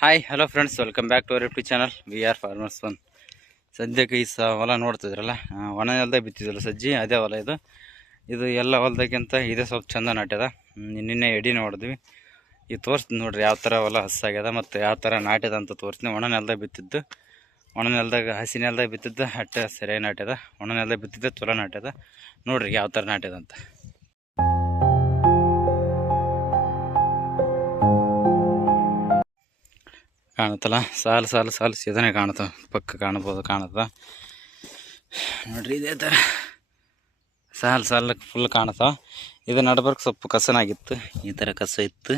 Hi hello friends, welcome back to our YouTube channel we are farmers one. ಸದ್ಯಕ್ಕೆ ಈ ಹೊಲ ನೋಡ್ತಿದ್ರಲ್ಲ, ಒಣ ನೆಲದಾಗ ಬಿತ್ತಿದ್ರಲ್ಲ ಸಜ್ಜಿ, ಅದೇ ಹೊಲ ಇದು ಎಲ್ಲ ಹೊಲದಾಗಿಂತ ಇದೇ ಸ್ವಲ್ಪ ಚಂದ ನಾಟ್ಯದ. ನಿನ್ನೆ ಎಡಿ ನೋಡಿದ್ವಿ, ಈಗ ತೋರಿಸ್ತೀನಿ ನೋಡ್ರಿ ಯಾವ ಥರ ಹೊಲ ಹಸ್ಸಾಗ್ಯದ ಮತ್ತು ಯಾವ ಥರ ನಾಟ್ಯದ ಅಂತ ತೋರಿಸ್ತೀನಿ. ಒಣ ನೆಲದಾಗ ಬಿತ್ತಿದ್ದು, ಒಣ ನೆಲದಾಗ ಹಸಿ ನೆಲದಾಗ ಬಿತ್ತಿದ್ದು ಅಟ್ಟೆ ಸರಿಯಾಗಿ ನಾಟ್ಯದ, ಒಣ ನೆಲದಾಗ ಬಿತ್ತಿದ್ದು ಚಲೋ ನಾಟ್ಯದ. ನೋಡ್ರಿ ಯಾವ ಥರ ನಾಟ್ಯದ ಅಂತ. ಕಾಣುತ್ತಲ್ಲ, ಸಾಲು ಸಾಲು ಸಾಲು ಸೀದನೆ ಕಾಣುತ್ತ, ಪಕ್ಕ ಕಾಣುತ್ತ ನೋಡ್ರಿ. ಇದೇ ಥರ ಸಾಲು ಸಾಲಕ್ಕೆ ಫುಲ್ ಕಾಣುತ್ತಾವ. ಇದು ನಡ್ಬರ್ಕ್ ಸ್ವಲ್ಪ ಕಸನಾಗಿತ್ತು, ಈ ಥರ ಕಸ ಇತ್ತು.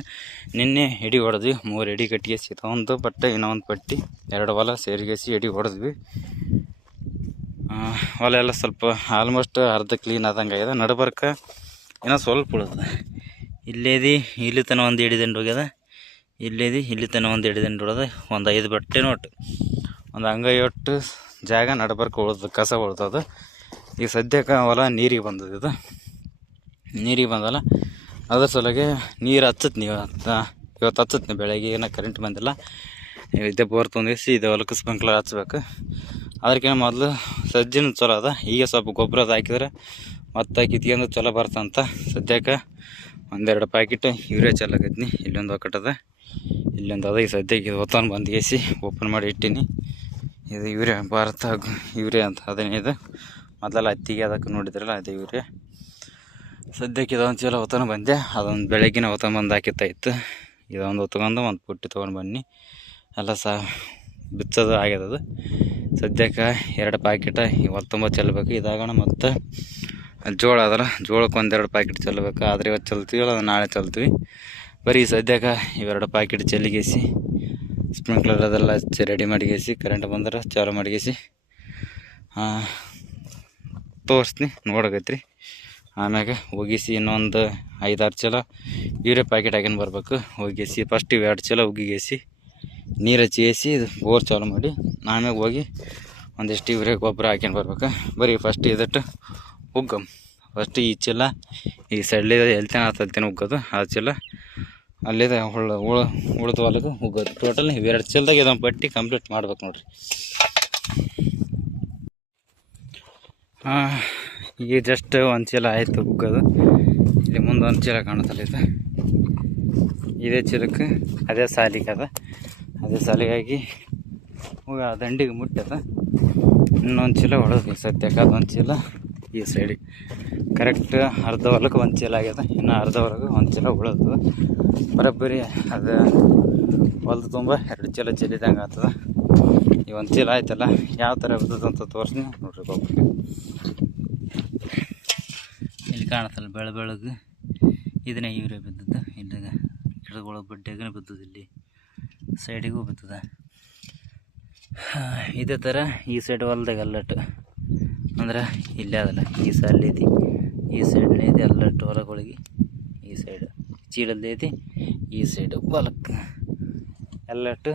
ನಿನ್ನೆ ಎಡಿ ಹೊಡೆದ್ವಿ, 3 ಎಡಿ ಕಟ್ಟಿಗೆಸಿ, ಒಂದು ಪಟ್ಟೆ ಇನ್ನೊಂದು ಪಟ್ಟಿ 2 ಹೊಲ ಸೇರಿಗೆಸಿ ಎಡಿ ಹೊಡೆದ್ವಿ. ಹೊಲ ಎಲ್ಲ ಸ್ವಲ್ಪ ಆಲ್ಮೋಸ್ಟ್ ಅರ್ಧ ಕ್ಲೀನ್ ಆದಂಗೆ ಆಗ್ಯದ. ನಡ್ಬರ್ಕ ಏನೋ ಸ್ವಲ್ಪ ಉಳಿದ. ಇಲ್ಲಿ ತನಕ ಒಂದು ಎಡಿದಂಡು ಹೋಗ್ಯದ, ಇಲ್ಲಿ ತನಕ ಒಂದು ಎಡಿದಂಡು ಹೊಡೆದ. ಒಂದು 5 ಬಟ್ಟೆ ನೋಟು, ಒಂದು ಅಂಗೈ ಒಟ್ಟು ಜಾಗ ನಡ್ಬರ್ಕ ಉಳ್ದು ಕಸ ಉಳ್ದದು. ಈಗ ಸದ್ಯಕ್ಕೆ ಹೊಲ ನೀರಿಗೆ ಬಂದದ್ದು. ಇದು ನೀರಿಗೆ ಬಂದಲ್ಲ, ಅದ್ರ ಸಲುವಾಗಿ ನೀರು ಹಚ್ಚತ್. ಇವತ್ತು ಹಚ್ಚತ್ ಬೆಳಗ್ಗೆ. ಏನೋ ಕರೆಂಟ್ ಬಂದಿಲ್ಲ, ಇದೇ ಬೋರ್ ತೊಂದಿಸಿ ಇದು ಹೊಲಕ್ಕೆ ಸ್ಪ್ರಿಂಕ್ಲರ್ ಹಚ್ಬೇಕು. ಅದಕ್ಕಿಂತ ಮೊದಲು ಸಜ್ಜಿನ ಚಲೋ ಅದ. ಈಗ ಸ್ವಲ್ಪ ಗೊಬ್ಬರ ಅದು ಹಾಕಿದ್ರೆ ಮತ್ತೆ ಕಿತ್ಕೊಂಡು ಚಲೋ ಬರ್ತಂತ. ಸದ್ಯಕ್ಕೆ 1-2 ಪ್ಯಾಕೆಟ್ ಯೂರಿಯಾ ಚಲಾಕತ್ನಿ. ಇಲ್ಲೊಂದು ಒಕ್ಕಟದ, ಇಲ್ಲೊಂದು ಅದ. ಈಗ ಸದ್ಯಕ್ಕೆ ಇದು ಹೊತ್ತನ್ನು ಬಂದ್ಗೇಸಿ ಓಪನ್ ಮಾಡಿ ಇಟ್ಟೀನಿ. ಇದು ಯೂರಿಯಾ ಭಾರತ ಯೂರಿಯಾ ಅಂತ ಅದೇನಿದು. ಮೊದಲೆಲ್ಲ ಹತ್ತಿಗೆ ಅದಕ್ಕೆ ನೋಡಿದ್ರಲ್ಲ, ಅದೇ ಯೂರಿಯಾ. ಸದ್ಯಕ್ಕೆ ಇದೊಂದು ಚೀಲ ಹೊತ್ತನ ಬಂದೆ. ಅದೊಂದು ಬೆಳಗ್ಗಿನ ಹೊತ್ತ ಬಂದು ಹಾಕಿತ್ತಾಯಿತ್ತು. ಇದೊಂದು ಹೊತ್ಕೊಂಡು ಒಂದು ಪುಟ್ಟಿ ತೊಗೊಂಡು ಬನ್ನಿ. ಎಲ್ಲ ಬಿಚ್ಚೋದು ಆಗ್ಯದದು. ಸದ್ಯಕ್ಕೆ 2 ಪ್ಯಾಕೆಟ್ ಇವತ್ತು ಚೆಲ್ಲಬೇಕು. ಇದಾಗೋಣ ಮತ್ತು ಜೋಳ ಅದಲ್ಲ, ಜೋಳಕ್ಕೆ 1-2 ಪ್ಯಾಕೆಟ್ ಚೆಲ್ಲಬೇಕು. ಆದರೆ ಇವತ್ತು ಚೆಲ್ತೀವಿ, ಅದು ನಾಳೆ ಚೆಲ್ತೀವಿ. ಬರೀ ಸದ್ಯಕ್ಕೆ ಇವೆರಡು ಪ್ಯಾಕೆಟ್ ಚೆಲ್ಲಿಗೇಸಿ ಸ್ಪ್ರಿಂಕ್ಲರ್ ಅದೆಲ್ಲ ರೆಡಿ ಮಾಡಿಗೇಸಿ, ಕರೆಂಟ್ ಬಂದ್ರೆ ಚಾಲು ಮಾಡಿಗೇಸಿ ತೋರಿಸ್ತೀನಿ, ನೋಡಕತ್ರಿ. ಆಮ್ಯಾಗ ಒಗಿಸಿ ಇನ್ನೊಂದು 5-6 ಚೀಲ ಯೂರಿಯಾ ಪ್ಯಾಕೆಟ್ ಹಾಕ್ಯಂಡು ಬರ್ಬೇಕು. ಒಗಿಸಿ ಫಸ್ಟ್ 2 ಚೀಲ ಉಗ್ಗಿಗೇಸಿ ನೀರು ಹಚ್ಚಿಗೇಸಿ ಇದು ಬೋರ್ ಚಾಲು ಮಾಡಿ ಆಮ್ಯಾಗ ಹೋಗಿ ಒಂದಿಷ್ಟು ಯೂರಿಯಾ ಗೊಬ್ಬರ ಹಾಕ್ಯಂಡು ಬರ್ಬೇಕು. ಬರೀ ಫಸ್ಟ್ ಇದಟ್ಟು ಉಗ್ಗಮ್. ಫಸ್ಟ್ ಈ ಚೀಲ ಈ ಸಡ್ಲಿದ ಎಲ್ತೇನೆ ಆಗ್ತದೇನೆ ಉಗ್ಗೋದು. ಆ ಚೀಲ ಅಲ್ಲಿದೆ ಉಳಿದ ಹೊಲಕ್ಕೆ ಉಗ್ಗೋದು. ಟೋಟಲ್ 2 ಚೀಲದಾಗ ಇದೊಂದು ಪಟ್ಟಿ ಕಂಪ್ಲೀಟ್ ಮಾಡ್ಬೇಕು ನೋಡ್ರಿ. ಈಗ ಜಸ್ಟ್ 1 ಚೀಲ ಆಯಿತು ಉಗ್ಗೋದು. ಇಲ್ಲಿ ಮುಂದೆ 1 ಚೀಲ ಕಾಣುತ್ತಲ್ಲ, ಇದು ಇದೇ ಚೀಲಕ್ಕೆ ಅದೇ ಸಾಲಿಗೆ ಅದ. ಅದೇ ಸಾಲಿಗಾಗಿ ದಂಡಿಗೆ ಮುಟ್ಟದ. ಇನ್ನೊಂದು ಚೀಲ ಹೊಡೆದ್ವಿ ಸದ್ಯಕ್ಕೆ. ಅದೊಂದು ಚೀಲ ಈ ಸೈಡಿಗೆ ಕರೆಕ್ಟ್ ಅರ್ಧ ಹೊಲಕ್ಕೆ 1 ಚೀಲ ಆಗ್ಯದ. ಇನ್ನು ಅರ್ಧ ಹೊಲಕ್ಕೆ 1 ಚೀಲ ಉಳಿತದ. ಬರೋಬ್ಬರಿ ಅದು ಹೊಲದ ತುಂಬ 2 ಚೀಲ ಚೆಲ್ಲಿದಂಗೆ ಆಗ್ತದ. ಈ 1 ಚೀಲ ಆಯ್ತಲ್ಲ, ಯಾವ ಥರ ಬಿದ್ದದಂತ ತೋರಿಸ್ತೀನಿ ನೋಡ್ರಿ. ಗೊಬ್ಬರ ಇಲ್ಲಿ ಕಾಣುತ್ತಲ್ಲ ಬೆಳಗ್ಗೆ ಇದನ್ನೇ ಯೂರಿಯಾ ಬಿದ್ದದ್ದು. ಇಲ್ಲಿಗ ಗಿಡಗಳ ಬಡ್ಡೆಗೂ ಬಿದ್ದದ್ದು, ಇಲ್ಲಿ ಸೈಡಿಗೂ ಬಿದ್ದದ. ಇದೇ ಥರ ಈ ಸೈಡ್ ಹೊಲ್ದಾಗ ಅಲ್ಲಟ್ಟು ಅಂದ್ರೆ ಇಲ್ಲೇ ಅದಲ್ಲ, ಈ ಸಾಲೈತಿ, ಈ ಸೈಡ್ನೇ ಐತಿ ಅಲ್ಲಟ್ಟು ಹೊಲಗಳಿಗೆ. ಈ ಸೈಡ್ ಚೀಲದೈತಿ, ಈ ಸೈಡು ಹೊಲಕ್ಕೆ ಎಲ್ಲಟ್ಟು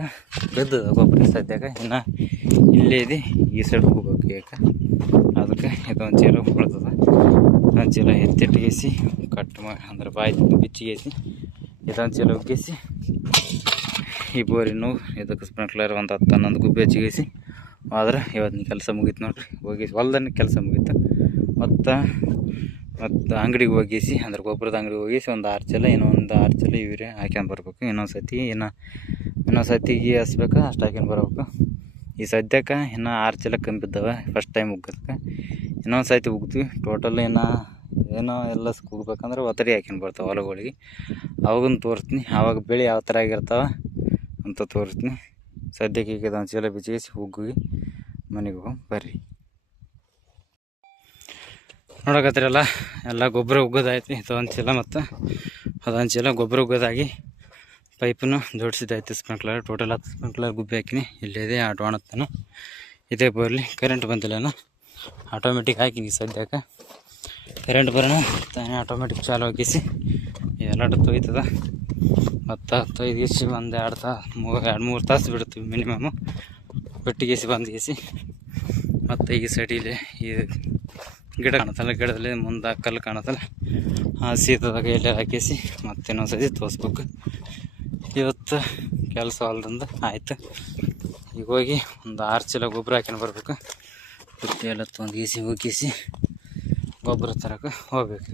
ಬಿದ್ದದ ಗೊಬ್ಬರ ಸದ್ಯಕ್ಕೆ. ಇನ್ನು ಇಲ್ಲೇ ಇದೆ, ಈ ಸೈಡ್ ಹೋಗ್ಬೇಕು. ಯಾಕೆ ಅದಕ್ಕೆ ಇದೊಂದು ಚೀಲ ಉಳ್ತದ. ಒಂದು ಚೀಲ ಎತ್ತಿಟ್ಟಿಗೇಸಿ ಕಟ್ ಮಾಡಿ ಅಂದ್ರೆ ಬಾಯಿ ಬಿಚ್ಚಿಗೇಸಿ ಇದೊಂದು ಚೀಲ ಉಗ್ಗೇಸಿ ಈ ಬೋರಿನ ಇದಕ್ಕೆ ಸ್ಪ್ರಿಂಕ್ಲರ್ ಒಂದು 10-11 ಗುಬ್ಬಿ ಹಚ್ಚಿಗೇಸಿ ಆದ್ರೆ ಇವತ್ತಿನ ಕೆಲಸ ಮುಗೀತು ನೋಡ್ರಿ. ಹೋಗಿ ಹೊಲ್ದನ್ನ ಕೆಲಸ ಮುಗೀತು. ಮತ್ತು ಅಂಗಡಿಗೆ ಹೋಗಿಸಿ ಅಂದ್ರೆ ಗೊಬ್ಬರದ ಅಂಗಡಿಗೆ ಹೋಗಿಸಿ ಒಂದು 6 ಚೀಲ ಇನ್ನೊಂದು 6 ಚೀಲ ಯೂರಿಯಾ ಹಾಕ್ಯಂಡು ಬರ್ಬೇಕು. ಇನ್ನೊಂದು ಸತಿಗೆ ಹಸ್ಬೇಕು, ಅಷ್ಟು ಹಾಕ್ಯಂಡು ಬರ್ಬೇಕು. ಈ ಸದ್ಯಕ್ಕೆ ಇನ್ನೂ 6 ಚೀಲ ಕಮ್ಮಿ ಬಿದ್ದಾವೆ ಫಸ್ಟ್ ಟೈಮ್ ಉಗ್ಗೋದಕ್ಕೆ. ಇನ್ನೊಂದು ಸತಿ ಉಗ್ತೀವಿ. ಟೋಟಲ್ ಏನೋ ಎಲ್ಲ ಉಗ್ಬೇಕಂದ್ರೆ ಒತ್ತಡಿ ಹಾಕ್ಯಂಡು ಬರ್ತಾವೆ ಹೊಲಗಳಿಗೆ. ಅವಾಗನ್ನು ತೋರಿಸ್ತೀನಿ, ಆವಾಗ ಬೆಳೆ ಯಾವ ಥರ ಆಗಿರ್ತಾವೆ ಅಂತ ತೋರಿಸ್ತೀನಿ. ಸದ್ಯಕ್ಕೆ ಈಗ ಇದೊಂದು ಚೀಲ ಬಿಚ್ಚಿಸಿ ಉಗ್ಗಿ ಮನೆಗೆ ಹೋಗಿ ಬರ್ರಿ. ನೋಡಕತ್ತಿರಲ್ಲ, ಎಲ್ಲ ಗೊಬ್ಬರ ಉಗ್ಗೋದಾಯ್ತು. ಇದೊಂದು ಚೀಲ ಮತ್ತು ಅದೊಂದು ಚೀಲ ಗೊಬ್ಬರ ಉಗ್ಗೋದಾಗಿ ಪೈಪನ್ನು ಜೋಡಿಸಿದ್ದಾಯ್ತು. ಸ್ಪ್ರಿಂಕ್ಲರ್ ಟೋಟಲ್ 10 ಸ್ಪ್ರಿಂಕ್ಲರ್ ಗುಬ್ಬಿ ಹಾಕಿನಿ. ಇಲ್ಲಿದೆ ಆಟೋ ಆಣತ್ತಾನು. ಇದೇ ಬೋರ್ಲಿ ಕರೆಂಟ್ ಬಂದಿಲ್ಲ, ಆಟೋಮೆಟಿಕ್ ಹಾಕಿನಿ. ಸದ್ಯಕ್ಕೆ ಕರೆಂಟ್ ಬರೋಣ ತಾನೇ ಆಟೋಮೆಟಿಕ್ ಚಾಲು ಹಾಕಿಸಿ ಎಲ್ಲ ತೊಯ್ತದ. ಮತ್ತು ತೊಯ್ದಿಸಿ ಒಂದು 2-3 ತಾಸು ಬಿಡ್ತೀವಿ ಮಿನಿಮಮ್ಮು. ಬಿಟ್ಟಿಗೆಸಿ ಬಂದಿಗೆಸಿ ಮತ್ತು ಈ ಸೈಡಿಗೆ ಈ ಗಿಡ ಕಾಣುತ್ತಲ್ಲ, ಗಿಡದಲ್ಲಿ ಮುಂದೆ ಕಲ್ಲು ಕಾಣುತ್ತಲ್ಲ, ಆ ಶೀತದಾಗ ಎಲೆ ಹಾಕಿಸಿ ಮತ್ತೆ ಇನ್ನೊಂದು ಸತಿ ತೋರಿಸ್ಬೇಕು. ಇವತ್ತು ಕೆಲಸ ಹೊಲ್ದಂದು ಆಯಿತು. ಈಗ ಹೋಗಿ ಒಂದು 6 ಚೀಲ ಗೊಬ್ಬರ ಹಾಕ್ಕೊಂಡು ಬರ್ಬೇಕು. ಪುಟ್ಟಿ ಎಲ್ಲ ತೊಗೊಂಡು ಹೋಗಿಸಿ ಗೊಬ್ಬರ ತರಕ್ಕೆ ಹೋಗ್ಬೇಕು.